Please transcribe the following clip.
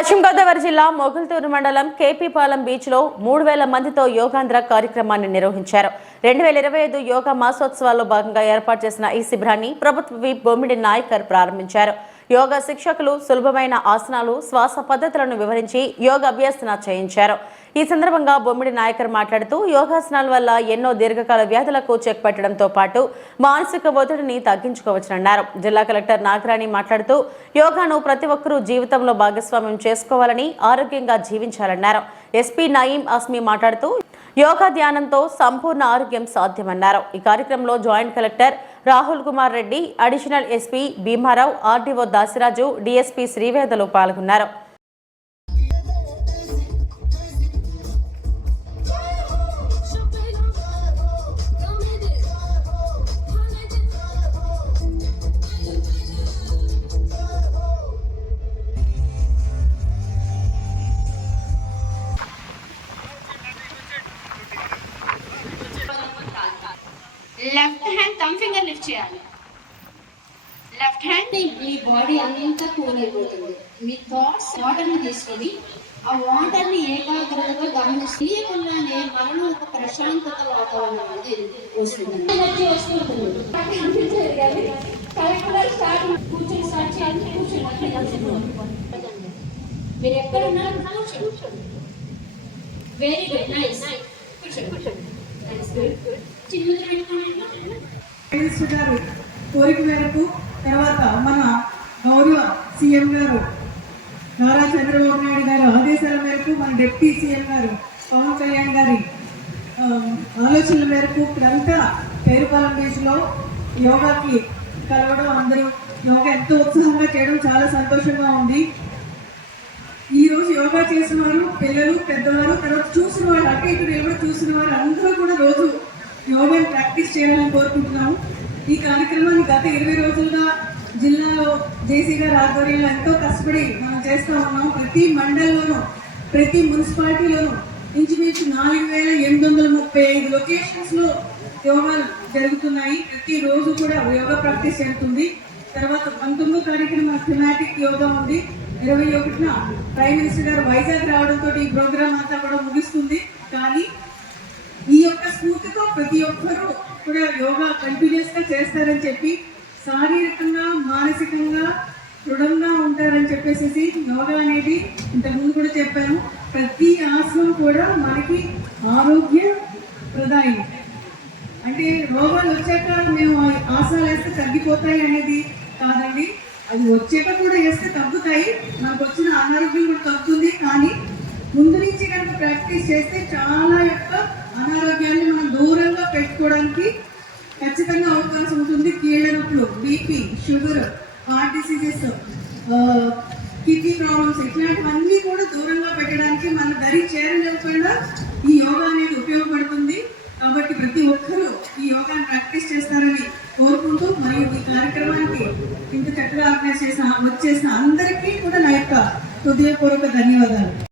పశ్చిమ గోదావరి జిల్లా మొగుల్తూరు మండలం కేపీపాలెం బీచ్లో మూడు వేల మందితో యోగాంధ్ర కార్యక్రమాన్ని నిర్వహించారు. రెండు వేల ఇరవై ఐదు యోగా మాసోత్సవాల్లో భాగంగా ఏర్పాటు చేసిన ఈ శిబిరాన్ని ప్రభుత్వ విప్ బొమ్మిడి నాయకర్ ప్రారంభించారు. యోగా శిక్షకులు సులభమైన ఆసనాలు శ్వాస పద్ధతులను వివరించి యోగాభ్యసన చేయించారు. ఈ సందర్భంగా బొమ్మిడి నాయకర్ మాట్లాడుతూ యోగాసనాల వల్ల ఎన్నో దీర్ఘకాల వ్యాధులకు చెక్ పెట్టడంతో పాటు మానసిక ఒత్తిడిని తగ్గించుకోవచ్చన్నారు జిల్లా కలెక్టర్ నాగరాణి మాట్లాడుతూ యోగాను ప్రతి ఒక్కరూ జీవితంలో భాగస్వామ్యం చేసుకోవాలని ఆరోగ్యంగా జీవించాలన్నారు. ఎస్పీ నయీం అస్మి మాట్లాడుతూ యోగా ధ్యానంతో సంపూర్ణ ఆరోగ్యం సాధ్యమన్నారు. ఈ కార్యక్రమంలో joint collector Rahul Kumar Reddy additional SP Bhimarao RDO Dasiraju DSP శ్రీవేదలు పాల్గొన్నారు. Left hand thumb finger lift చేయాలి. లెఫ్ట్ హ్యాండ్ మీ బాడీ అంతా కూల్ అయిపోతుంది. మీ థాట్స్ వాటర్ని తీసుకొని ఆ వాటర్ని ఏకాగ్రతగా గమనిస్తూ తెలియకుండానే మనలో ఒక ప్రశాంతత వాతావరణం అనేది వస్తుంది. ఎనర్జీ వస్తుంటుంది. అనిపించేది కానీ కరెక్ట్గా స్టార్ట్ కూర్చొని స్టార్ట్ చేయాలి కూర్చొని మీరు ఎక్కడున్నా కూర్చోండి. వెరీ గుడ్ నైస్ కూర్చోండి కూర్చోండి పెట్టుకోండి మినిస్టర్ గారు కోరిక మేరకు తర్వాత మన గౌరవ సీఎం గారు నారా చంద్రబాబు నాయుడు గారు ఆదేశాల మేరకు మన డిప్యూటీ సీఎం గారు పవన్ కళ్యాణ్ గారి ఆలోచనల మేరకు ఇక్కడంతా పేరుపాలెం బీచ్లో యోగాకి కలవడం అందరూ యోగా ఎంతో ఉత్సాహంగా చేయడం చాలా సంతోషంగా ఉంది. ఈరోజు యోగా చేసిన వారు పిల్లలు పెద్దవారు తర్వాత చూసిన వారు అటు ఇక్కడ ఎవరు చూసిన వారు అందరూ కూడా రోజు ప్రాక్టీస్ చేయాలని కోరుకుంటున్నాము. ఈ కార్యక్రమాన్ని గత ఇరవై రోజులుగా జిల్లాలో జేసీ గారి ఆధ్వర్యంలో ఎంతో కష్టపడి మనం చేస్తూ ఉన్నాం ప్రతి మండలంలోనూ ప్రతి మున్సిపాలిటీలోనూ ఇంచుమించు నాలుగు వేల ఎనిమిది వందల ముప్పై ఐదు లొకేషన్స్లో యోగాలు జరుగుతున్నాయి. ప్రతి రోజు కూడా యోగా ప్రాక్టీస్ జరుగుతుంది. తర్వాత పంతొమ్మిదో తారీఖున మన థిమాటిక్ యోగా ఉంది. ఇరవై ఒకటిన ప్రైమ్ మినిస్టర్ గారు వైజాగ్ రావడంతో ఈ ప్రోగ్రామ్ అంతా కూడా ముగిస్తుంది. కానీ ఈ యొక్క స్ఫూర్తితో ప్రతి ఒక్కరూ కూడా యోగా కంటిన్యూస్గా చేస్తారని చెప్పి శారీరకంగా మానసికంగా దృఢంగా ఉంటారని చెప్పేసి యోగా అనేది ఇంతకుముందు కూడా చెప్పాను. ప్రతి ఆసనం కూడా మనకి ఆరోగ్య ప్రదాయి. అంటే రోగాలు వచ్చాక మేము ఆసనాలు వేస్తే తగ్గిపోతాయి అనేది కాదండి. అది వచ్చాక కూడా వేస్తే తగ్గుతాయి. మనకు వచ్చిన అనారోగ్యం కూడా తగ్గుతుంది. కానీ ముందు నుంచి కనుక ప్రాక్టీస్ చేస్తే చాలా యొక్క అనారోగ్యాన్ని మనం పెట్టుకోవడానికి ఖచ్చితంగా అవకాశం ఉంటుంది. కీళ్ళనొప్పులు BP sugar heart diseases kidney problems ఇట్లాంటివన్నీ కూడా దూరంగా పెట్టడానికి మన దరి చేరలేకుండా ఈ యోగా అనేది ఉపయోగపడుతుంది. కాబట్టి ప్రతి ఒక్కరూ ఈ యోగాని ప్రాక్టీస్ చేస్తారని కోరుకుంటూ మరియు ఈ కార్యక్రమానికి ఇంత చక్కగా ఆర్గనైజ్ చేసిన వచ్చేసిన అందరికీ కూడా నా యొక్క హృదయపూర్వక ధన్యవాదాలు.